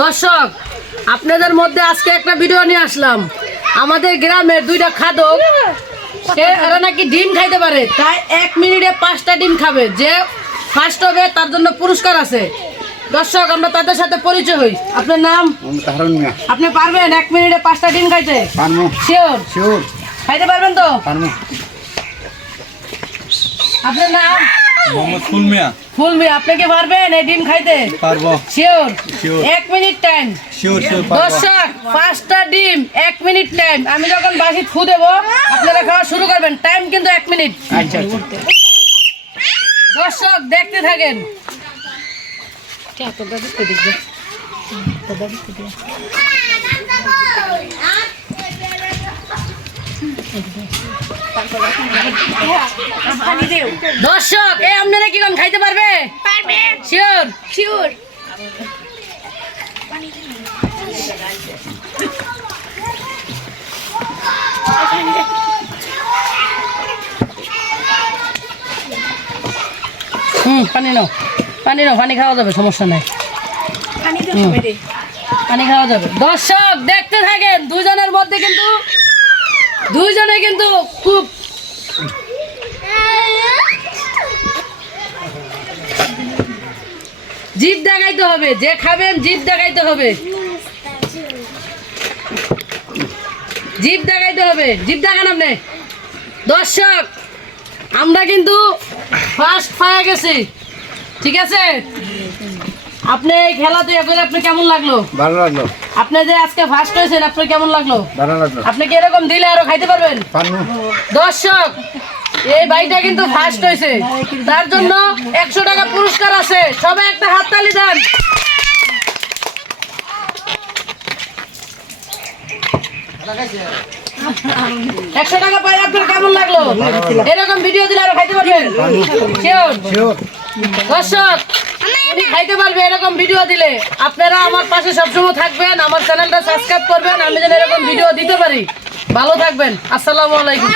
দর্শক আপনাদের মধ্যে আজকে একটা ভিডিও নিয়ে আসলাম। আমাদের গ্রামের দুইটা খাদক এরা নাকি ডিম খাইতে পারে, তাই 1 মিনিটে 5টা ডিম খাবে। যে ফার্স্ট হবে তার জন্য পুরস্কার আছে। দর্শক আমরা তাদের সাথে পরিচয় হই। আপনার নাম? আপনি পারবেন 1 মিনিটে 5টা ডিম খাইতে? শিওর? শিওর খাইতে পারবেন তো? আপনার নাম? মোহাম্মদ ফুলমিয়া। ফুলমিয়া, আপনি কি পারবেন এই ডিম খাইতে? পারবো। Sure? 1 minute time. Sure sure. দর্শক 5টা ডিম 1 মিনিট টাইম। আমি যখন বাসি ফু দেবো আপনারা খাওয়া শুরু করবেন। টাইম কিন্তু 1 মিনিট। দর্শক দেখতে থাকেন। দর্শক এই আপনারা কি কোন খাইতে পারবে? পারবে। শিওর? শিওর। পানি নাও, পানি নাও, পানি খাওয়া যাবে, সমস্যা নাই, পানি দাও সবাই রে। পানি খাওয়া যাবে। দর্শক দেখতে থাকেন। দুজনের মধ্যে কিন্তু দুইজনে কিন্তু খুব জিভ দেখাইতে হবে। যে খাবেন জিভ দেখাইতে হবে, জিভ দেখাইতে হবে। জিভ দেখান আপনি। দর্শক আমরা কিন্তু ফার্স্ট পায়ে গেছি, ঠিক আছে? আপনি এই খেলাতে এখন আপনি কেমন লাগলো? ভালো লাগলো। আপনি যে আজকে ফার্স্ট হয়েছেন আপনার কেমন লাগলো? ভালো লাগলো। আপনি কি এরকম দিলে আরো খাইতে পারবেন? পারবো। দর্শক এই ভাইটা কিন্তু ফার্স্ট হয়েছে, তার জন্য 100 টাকা পুরস্কার আছে। সবাই একটা হাততালি দেন। একশো টাকা পাই। আপনার কেমন লাগলো? এরকম ভিডিও দিলে আরো খাইতে পারবেন? শিওর? দর্শক উনি খাইতে পারবে এরকম ভিডিও দিলে। আপনারা আমার পাশে সবসময় থাকবেন, আমার চ্যানেলটা সাবস্ক্রাইব করবেন, আমি যেন এরকম ভিডিও দিতে পারি। ভালো থাকবেন। আসসালামু আলাইকুম।